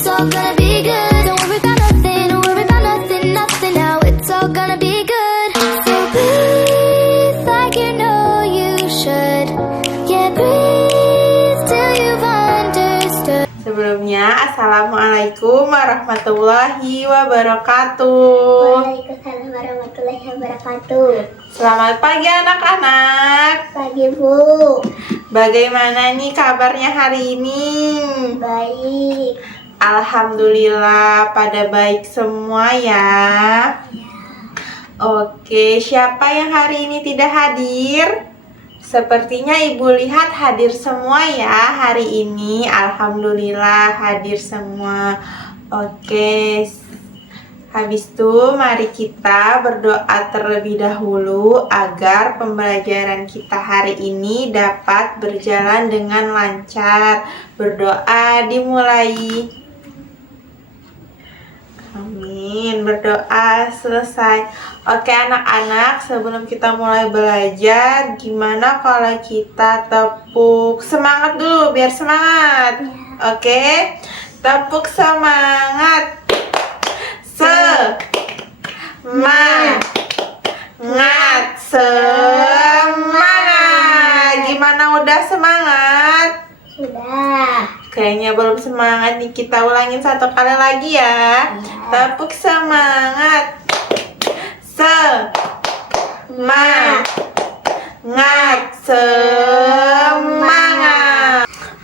it's all gonna be good. Don't worry about nothing, don't worry about nothing, nothing now. It's all gonna be good. So breathe like you know you should. Yeah, breathe till you've understood. Sebelumnya, Assalamualaikum warahmatullahi wabarakatuh. Waalaikumsalam warahmatullahi wabarakatuh. Selamat pagi anak-anak. Pagi Bu. Bagaimana nih kabarnya hari ini? Baik. Alhamdulillah pada baik semua ya. Oke, siapa yang hari ini tidak hadir? Sepertinya Ibu lihat hadir semua ya hari ini. Alhamdulillah hadir semua. Oke. Habis itu mari kita berdoa terlebih dahulu agar pembelajaran kita hari ini dapat berjalan dengan lancar. Berdoa dimulai. Amin. Berdoa selesai. Oke anak-anak, sebelum kita mulai belajar, gimana kalau kita tepuk semangat dulu biar semangat? Oke. Tepuk semangat. Semangat, semangat. Gimana udah semangat? Sudah. Kayaknya belum semangat nih, kita ulangin satu kali lagi ya. Tepuk semangat. Semangat, semangat.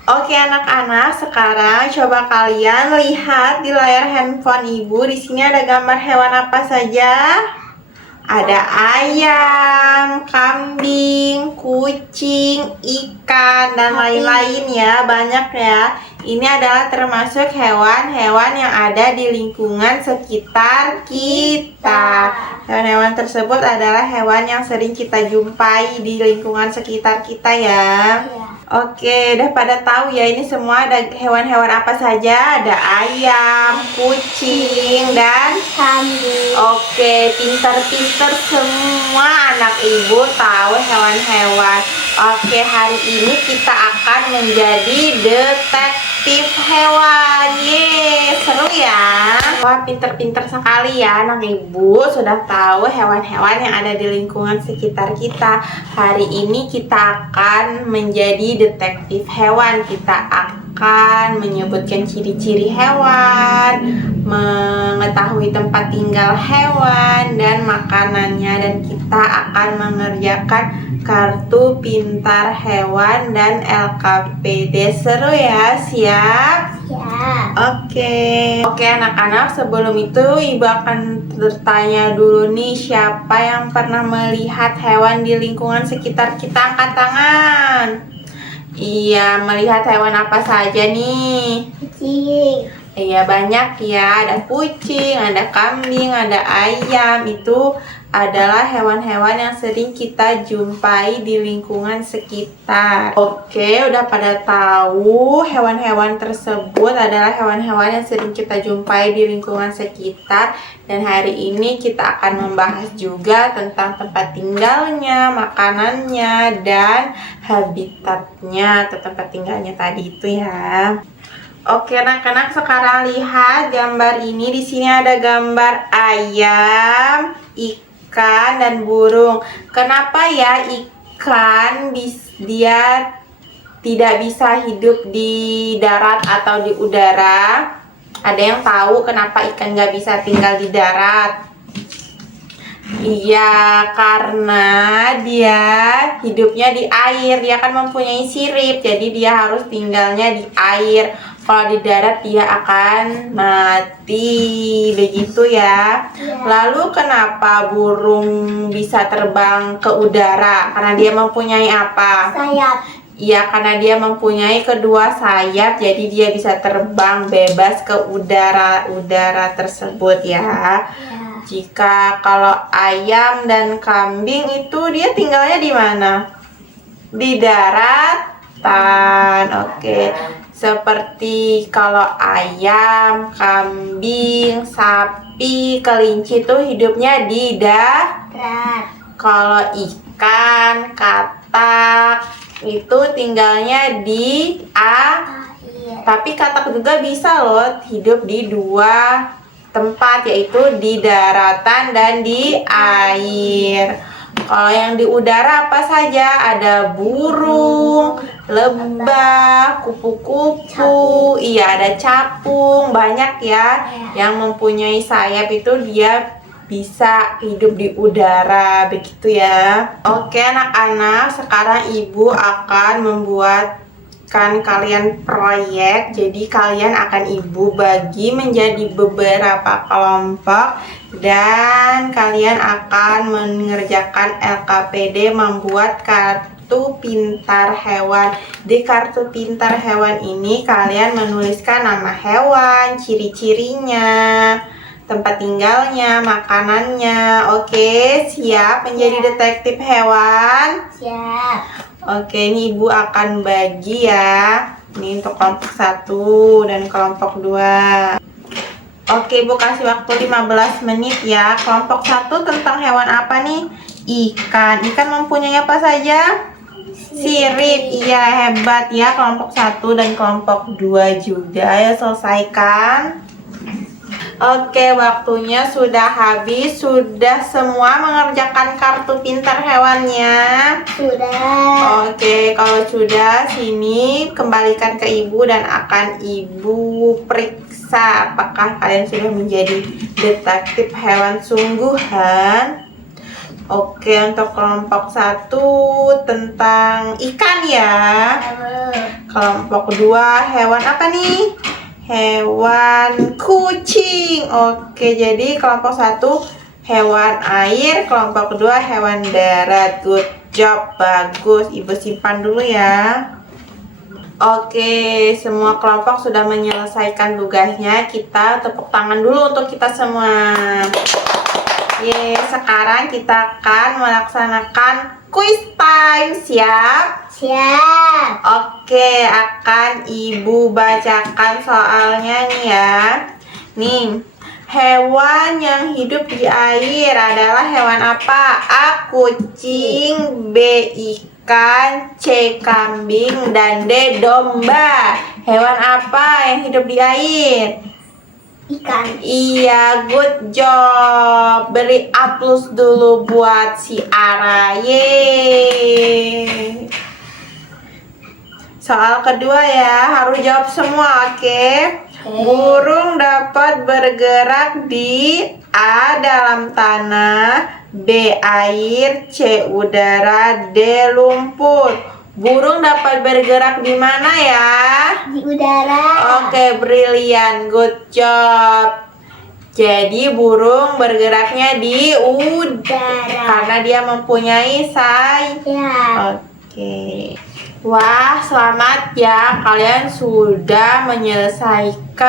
Oke anak-anak, sekarang coba kalian lihat di layar handphone Ibu. Di sini ada gambar hewan apa saja? Ada ayam, kambing, kucing, ikan, dan lain-lain ya. Banyak ya. Ini adalah termasuk hewan-hewan yang ada di lingkungan sekitar kita. Hewan-hewan tersebut adalah hewan yang sering kita jumpai di lingkungan sekitar kita ya. Oke, udah pada tahu ya ini semua ada hewan-hewan apa saja? Ada ayam, kucing, dan Kambing. oke, pintar-pintar semua anak Ibu tahu hewan-hewan. Oke, hari ini kita akan menjadi detektif hewan. Yeay, seru ya. Wah, pintar-pintar sekali ya anak Ibu. Sudah tahu hewan-hewan yang ada di lingkungan sekitar kita. Hari ini kita akan menjadi detektif hewan. Kita akan menyebutkan ciri-ciri hewan, mengetahui tempat tinggal hewan dan makanannya, dan kita akan mengerjakan kartu pintar hewan dan LKPD. Seru ya, siap? Ya. Oke anak-anak, sebelum itu Ibu akan bertanya dulu nih, siapa yang pernah melihat hewan di lingkungan sekitar kita? Angkat tangan. Iya, melihat hewan apa saja nih? Kucing. Iya, banyak ya. Ada kucing, ada kambing, ada ayam. Itu adalah hewan-hewan yang sering kita jumpai di lingkungan sekitar. Oke, udah pada tahu hewan-hewan tersebut adalah hewan-hewan yang sering kita jumpai di lingkungan sekitar. Dan hari ini kita akan membahas juga tentang tempat tinggalnya, makanannya, dan habitatnya atau tempat tinggalnya tadi itu ya. Oke anak-anak, sekarang lihat gambar ini. Di sini ada gambar ayam, ikan, dan burung. Kenapa ya ikan dia tidak bisa hidup di darat atau di udara? Ada yang tahu kenapa ikan nggak bisa tinggal di darat? Iya, karena dia hidupnya di air. Dia kan mempunyai sirip, jadi dia harus tinggalnya di air. Kalau di darat dia akan mati, begitu ya. Lalu kenapa burung bisa terbang ke udara? Karena dia mempunyai apa? Sayap. Iya, karena dia mempunyai kedua sayap, jadi dia bisa terbang bebas ke udara tersebut ya. Jika kalau ayam dan kambing itu dia tinggalnya di mana? Di daratan. Oke. Seperti kalau ayam, kambing, sapi, kelinci itu hidupnya di darat. Kalau ikan, katak itu tinggalnya di air. Tapi katak juga bisa loh hidup di dua tempat, yaitu di daratan dan di air. Kalau yang di udara apa saja? Ada burung, lebah, kupu-kupu, iya ada capung, banyak ya yang mempunyai sayap itu dia bisa hidup di udara, begitu ya. Oke anak-anak, sekarang ibu akan membuatkan kalian proyek. Jadi kalian akan ibu bagi menjadi beberapa kelompok dan kalian akan mengerjakan LKPD membuat kartu pintar hewan. Di kartu pintar hewan ini kalian menuliskan nama hewan, ciri-cirinya, tempat tinggalnya, makanannya. Oke, siap menjadi detektif hewan? Siap. Oke, ini ibu akan bagi ya. Ini untuk kelompok 1 dan kelompok 2. Oke, ibu kasih waktu 15 menit ya. Kelompok 1 tentang hewan apa nih? Ikan. Ikan mempunyai apa saja? Sirip. Iya, hebat ya kelompok 1 dan kelompok 2 juga ya. Selesaikan. Oke, waktunya sudah habis. Sudah semua mengerjakan kartu pintar hewannya? Sudah. Oke, kalau sudah, sini kembalikan ke ibu dan akan ibu periksa apakah kalian sudah menjadi detektif hewan sungguhan. Oke, untuk kelompok 1 tentang ikan ya. Kelompok 2 hewan apa nih? Hewan kucing. Oke, jadi kelompok 1 hewan air, kelompok 2 hewan darat. Good job, bagus. Ibu simpan dulu ya. Oke, semua kelompok sudah menyelesaikan tugasnya. Kita tepuk tangan dulu untuk kita semua. Sekarang kita akan melaksanakan quiz time. Siap? Siap. Oke, akan ibu bacakan soalnya nih ya. Nih, hewan yang hidup di air adalah hewan apa? A. Kucing, B. Ikan, C. Kambing, dan D. Domba. Hewan apa yang hidup di air? Ikan. Iya, good job. Beri aplaus dulu buat si Ara. Yeay. Soal kedua ya, harus jawab semua, oke? Burung dapat bergerak di A. dalam tanah, B. air, C. udara, D. lumpur. Burung dapat bergerak di mana ya? Di udara. Oke, brilian, good job. Jadi burung bergeraknya di udara karena dia mempunyai sayap. Oke. Wah, selamat ya, kalian sudah menyelesaikan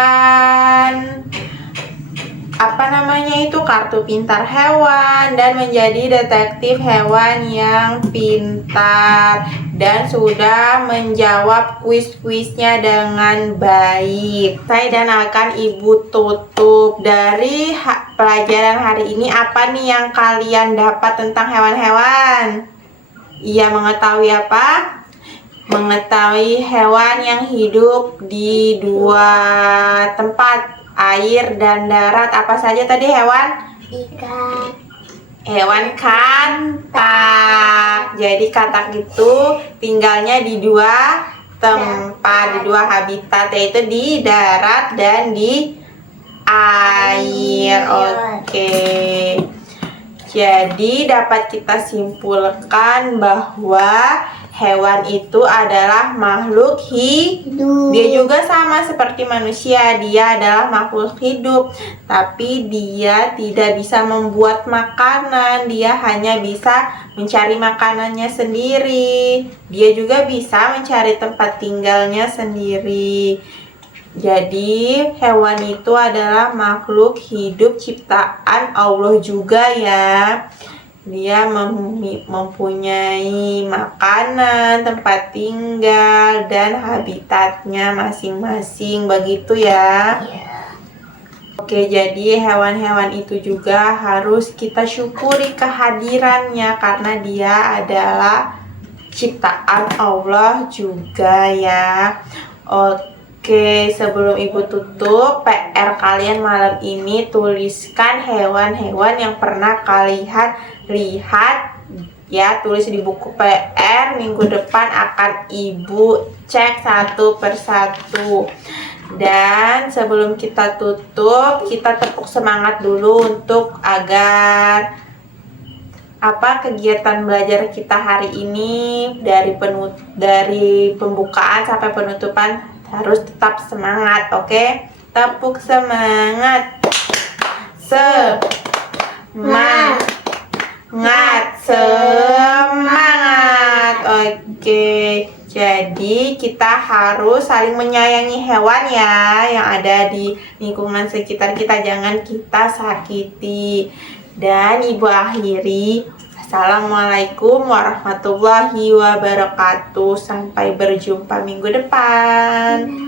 kartu pintar hewan dan menjadi detektif hewan yang pintar dan sudah menjawab kuis-kuisnya dengan baik. Saya dan akan ibu tutup dari pelajaran hari ini. Apa nih yang kalian dapat tentang hewan-hewan? Iya, mengetahui apa? Mengetahui hewan yang hidup di dua tempat, air dan darat. Apa saja tadi hewan? Ikan. Hewan katak. Jadi katak itu tinggalnya di dua tempat, di dua habitat, yaitu di darat dan di air. Oke. Jadi dapat kita simpulkan bahwa hewan itu adalah makhluk hidup. Dia juga sama seperti manusia, dia adalah makhluk hidup. Tapi dia tidak bisa membuat makanan, dia hanya bisa mencari makanannya sendiri. Dia juga bisa mencari tempat tinggalnya sendiri. Jadi hewan itu adalah makhluk hidup ciptaan Allah juga ya. Dia mempunyai makanan, tempat tinggal, dan habitatnya masing-masing, begitu ya. Oke, jadi hewan-hewan itu juga harus kita syukuri kehadirannya karena dia adalah ciptaan Allah juga ya. Oke. Oke, sebelum Ibu tutup, PR kalian malam ini tuliskan hewan-hewan yang pernah kalian lihat ya, tulis di buku PR. Minggu depan akan Ibu cek satu persatu. Dan sebelum kita tutup, kita tepuk semangat dulu untuk agar kegiatan belajar kita hari ini dari pembukaan sampai penutupan harus tetap semangat, oke? Tepuk semangat. Semangat. Oke. Jadi kita harus saling menyayangi hewan ya yang ada di lingkungan sekitar kita, jangan kita sakiti. Dan Ibu akhiri, Assalamualaikum warahmatullahi wabarakatuh. Sampai berjumpa minggu depan.